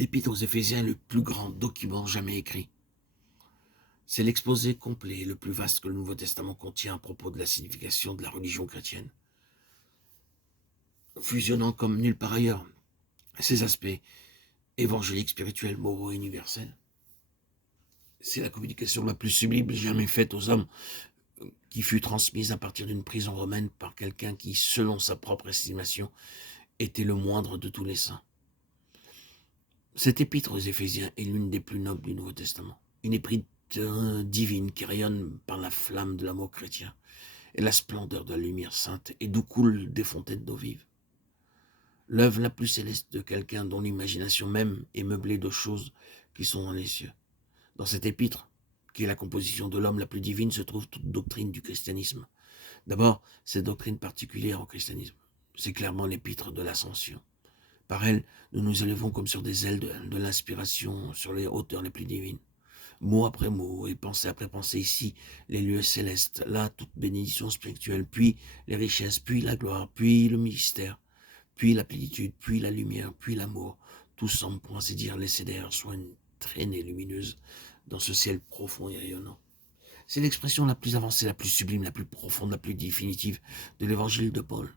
L'Épître aux Éphésiens est le plus grand document jamais écrit. C'est l'exposé complet et le plus vaste que le Nouveau Testament contient à propos de la signification de la religion chrétienne, fusionnant comme nulle part ailleurs ses aspects évangéliques, spirituels, moraux et universels. C'est la communication la plus sublime jamais faite aux hommes, qui fut transmise à partir d'une prison romaine par quelqu'un qui, selon sa propre estimation, était le moindre de tous les saints. Cette épître aux Éphésiens est l'une des plus nobles du Nouveau Testament, une épître divine qui rayonne par la flamme de l'amour chrétien et la splendeur de la lumière sainte, et d'où coulent des fontaines d'eau vive. L'œuvre la plus céleste de quelqu'un dont l'imagination même est meublée de choses qui sont dans les cieux. Dans cette épître, qui est la composition de l'homme la plus divine, se trouve toute doctrine du christianisme. D'abord, cette doctrine particulière au christianisme, c'est clairement l'épître de l'Ascension. Par elle, nous nous élevons comme sur des ailes de l'inspiration sur les hauteurs les plus divines. Mot après mot et pensée après pensée, ici, les lieux célestes, là, toute bénédiction spirituelle, puis les richesses, puis la gloire, puis le mystère, puis la plénitude, puis la lumière, puis l'amour. Tout semble, pour ainsi dire, laisser derrière soi une traînée lumineuse dans ce ciel profond et rayonnant. C'est l'expression la plus avancée, la plus sublime, la plus profonde, la plus définitive de l'évangile de Paul.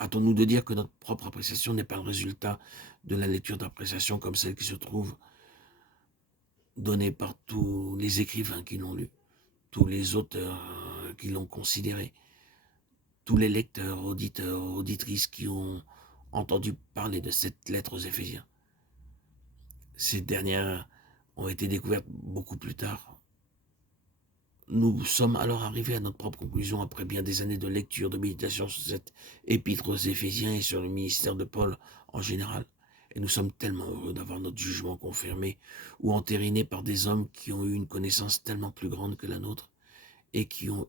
Hâtons-nous de dire que notre propre appréciation n'est pas le résultat de la lecture d'appréciation comme celle qui se trouve donnée par tous les écrivains qui l'ont lu, tous les auteurs qui l'ont considéré, tous les lecteurs, auditeurs, auditrices qui ont entendu parler de cette lettre aux Éphésiens. Ces dernières ont été découvertes beaucoup plus tard. Nous sommes alors arrivés à notre propre conclusion après bien des années de lecture, de méditation sur cette épître aux Éphésiens et sur le ministère de Paul en général. Et nous sommes tellement heureux d'avoir notre jugement confirmé ou entériné par des hommes qui ont eu une connaissance tellement plus grande que la nôtre et qui ont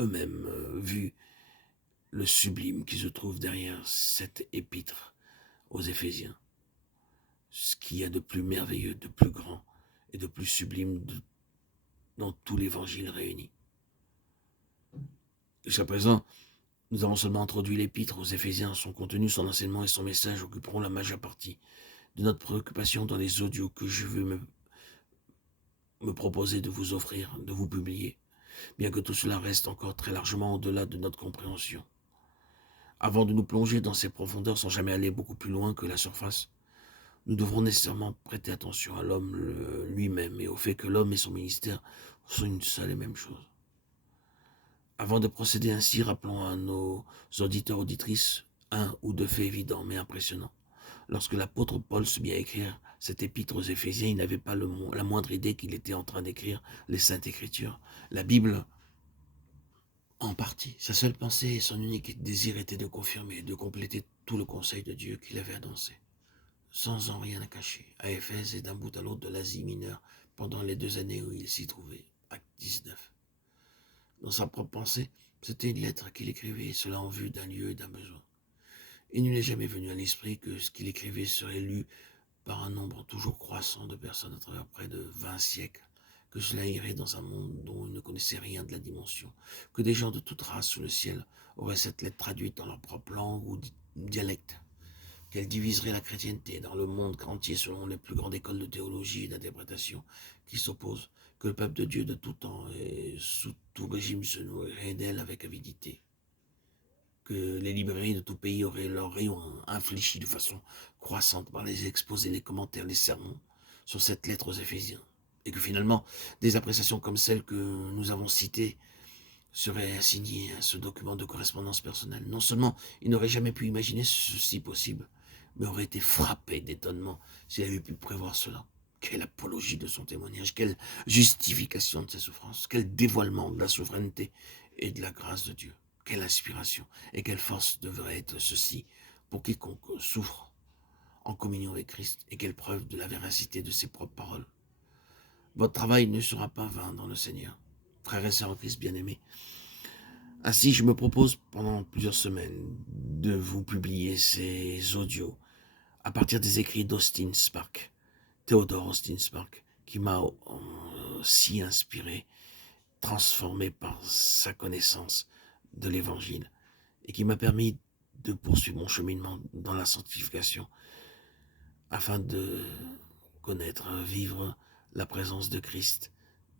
eux-mêmes vu le sublime qui se trouve derrière cette épître aux Éphésiens. Ce qu'il y a de plus merveilleux, de plus grand et de plus sublime dans tout l'évangile réuni. Jusqu'à présent, nous avons seulement introduit l'épître aux Éphésiens. Son contenu, son enseignement et son message occuperont la majeure partie de notre préoccupation dans les audios que je veux me proposer de vous offrir, de vous publier, bien que tout cela reste encore très largement au-delà de notre compréhension. Avant de nous plonger dans ces profondeurs sans jamais aller beaucoup plus loin que la surface, nous devrons nécessairement prêter attention à l'homme lui-même et au fait que l'homme et son ministère sont une seule et même chose. Avant de procéder ainsi, rappelons à nos auditeurs auditrices un ou deux faits évidents mais impressionnants. Lorsque l'apôtre Paul se mit à écrire cette épître aux Éphésiens, il n'avait pas la moindre idée qu'il était en train d'écrire les Saintes Écritures, la Bible en partie. Sa seule pensée et son unique désir était de confirmer et de compléter tout le conseil de Dieu qu'il avait annoncé, sans en rien cacher, à Éphèse et d'un bout à l'autre de l'Asie mineure pendant les 2 années où il s'y trouvait, acte 19. Dans sa propre pensée, c'était une lettre qu'il écrivait, cela en vue d'un lieu et d'un besoin. Il ne lui est jamais venu à l'esprit que ce qu'il écrivait serait lu par un nombre toujours croissant de personnes à travers près de 20 siècles, que cela irait dans un monde dont il ne connaissait rien de la dimension, que des gens de toute race sous le ciel auraient cette lettre traduite dans leur propre langue ou dialecte, qu'elle diviserait la chrétienté dans le monde entier selon les plus grandes écoles de théologie et d'interprétation qui s'opposent, que le peuple de Dieu de tout temps et sous tout régime se nourrirait d'elle avec avidité, que les librairies de tout pays auraient leur rayon infléchi de façon croissante par les exposés, les commentaires, les sermons sur cette lettre aux Éphésiens, et que finalement, des appréciations comme celles que nous avons citées seraient assignées à ce document de correspondance personnelle. Non seulement il n'aurait jamais pu imaginer ceci possible, mais aurait été frappé d'étonnement s'il avait pu prévoir cela. Quelle apologie de son témoignage, quelle justification de ses souffrances, quel dévoilement de la souveraineté et de la grâce de Dieu. Quelle inspiration et quelle force devrait être ceci pour quiconque souffre en communion avec Christ, et quelle preuve de la véracité de ses propres paroles. Votre travail ne sera pas vain dans le Seigneur, frères et sœurs en Christ bien-aimés. Ainsi, je me propose pendant plusieurs semaines de vous publier ces audios à partir des écrits d'Austin Spark, Theodore Austin Spark, qui m'a si inspiré, transformé par sa connaissance de l'Évangile, et qui m'a permis de poursuivre mon cheminement dans la sanctification afin de connaître, vivre la présence de Christ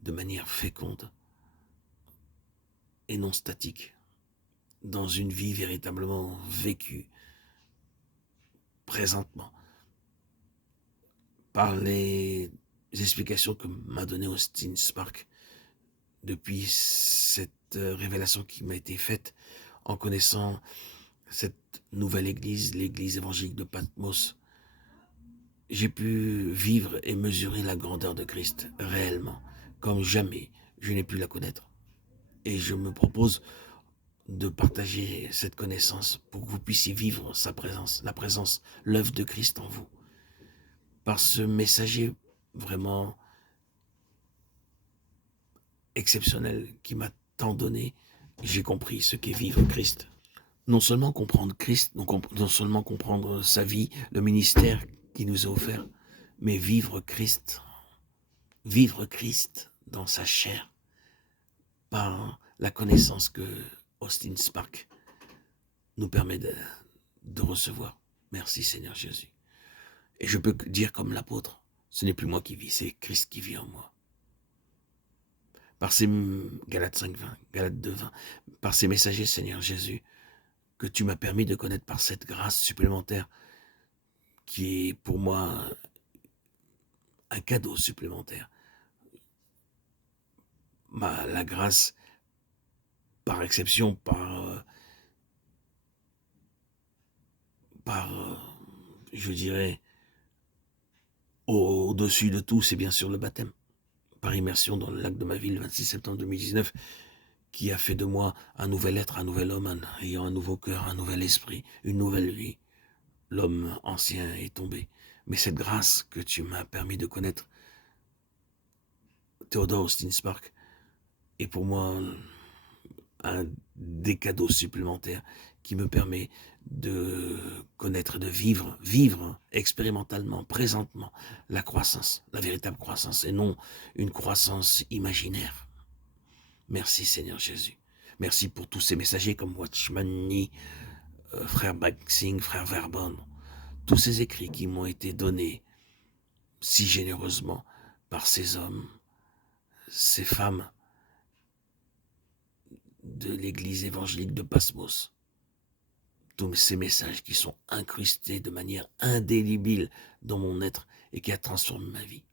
de manière féconde et non statique, dans une vie véritablement vécue présentement, par les explications que m'a donné Austin Spark depuis cette révélation qui m'a été faite en connaissant cette nouvelle église, l'église évangélique de Patmos. J'ai pu vivre et mesurer la grandeur de Christ réellement, comme jamais je n'ai pu la connaître. Et je me propose de partager cette connaissance pour que vous puissiez vivre sa présence, la présence, l'œuvre de Christ en vous. Par ce messager vraiment exceptionnel qui m'a tant donné, j'ai compris ce qu'est vivre Christ. Non seulement comprendre Christ, non seulement comprendre sa vie, le ministère qui nous est offert, mais vivre Christ dans sa chair, par la connaissance que Austin Spark nous permet de recevoir. Merci Seigneur Jésus. Et je peux dire comme l'apôtre, ce n'est plus moi qui vis, c'est Christ qui vit en moi. Par ces Galates 5:20, Galates 2:20, par ces messagers Seigneur Jésus, que tu m'as permis de connaître par cette grâce supplémentaire qui est pour moi un cadeau supplémentaire. La grâce par exception, je dirais, au-dessus de tout, c'est bien sûr le baptême. Par immersion dans le lac de ma ville, le 26 septembre 2019, qui a fait de moi un nouvel être, un nouvel homme, ayant un nouveau cœur, un nouvel esprit, une nouvelle vie. L'homme ancien est tombé. Mais cette grâce que tu m'as permis de connaître, Théodore Austin Spark, est pour moi un des cadeaux supplémentaires qui me permet de connaître, de vivre expérimentalement, présentement, la croissance, la véritable croissance, et non une croissance imaginaire. Merci Seigneur Jésus. Merci pour tous ces messagers comme Watchman Nee, frère Baxing, frère Verbon, tous ces écrits qui m'ont été donnés si généreusement par ces hommes, ces femmes de l'église évangélique de Patmos. Tous ces messages qui sont incrustés de manière indélébile dans mon être et qui a transformé ma vie.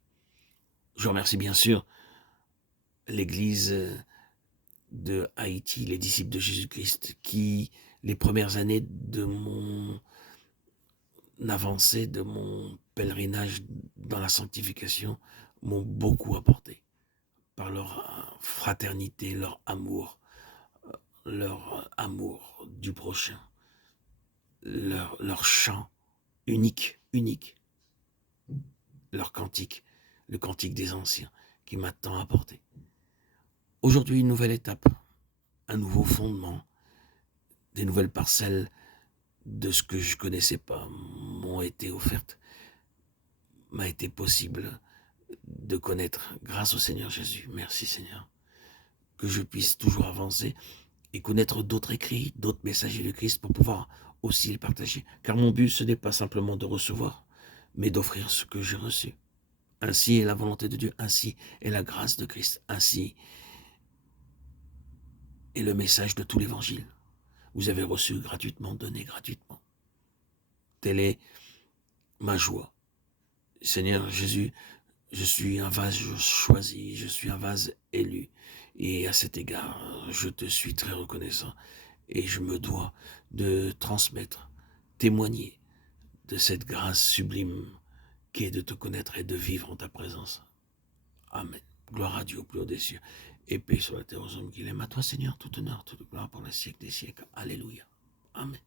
Je remercie bien sûr l'église de Haïti, les disciples de Jésus-Christ, qui, les premières années de mon avancée, de mon pèlerinage dans la sanctification, m'ont beaucoup apporté par leur fraternité, leur amour du prochain, leur chant unique, leur cantique, le cantique des anciens qui m'a tant apporté. Aujourd'hui, une nouvelle étape, un nouveau fondement, des nouvelles parcelles de ce que je connaissais pas m'ont été offertes, m'a été possible de connaître grâce au Seigneur Jésus. Merci Seigneur. Que je puisse toujours avancer et connaître d'autres écrits, d'autres messagers de Christ pour pouvoir aussi les partager. Car mon but, ce n'est pas simplement de recevoir, mais d'offrir ce que j'ai reçu. Ainsi est la volonté de Dieu, ainsi est la grâce de Christ, ainsi est le message de tout l'évangile. Vous avez reçu gratuitement, donné gratuitement. Telle est ma joie. Seigneur Jésus, je suis un vase choisi, je suis un vase élu. Et à cet égard, je te suis très reconnaissant. Et je me dois de transmettre, témoigner de cette grâce sublime qui est de te connaître et de vivre en ta présence. Amen. Gloire à Dieu au plus haut des cieux. Et paix sur la terre aux hommes qu'il aime. À toi, Seigneur, tout honneur, toute gloire pour les siècles des siècles. Alléluia. Amen.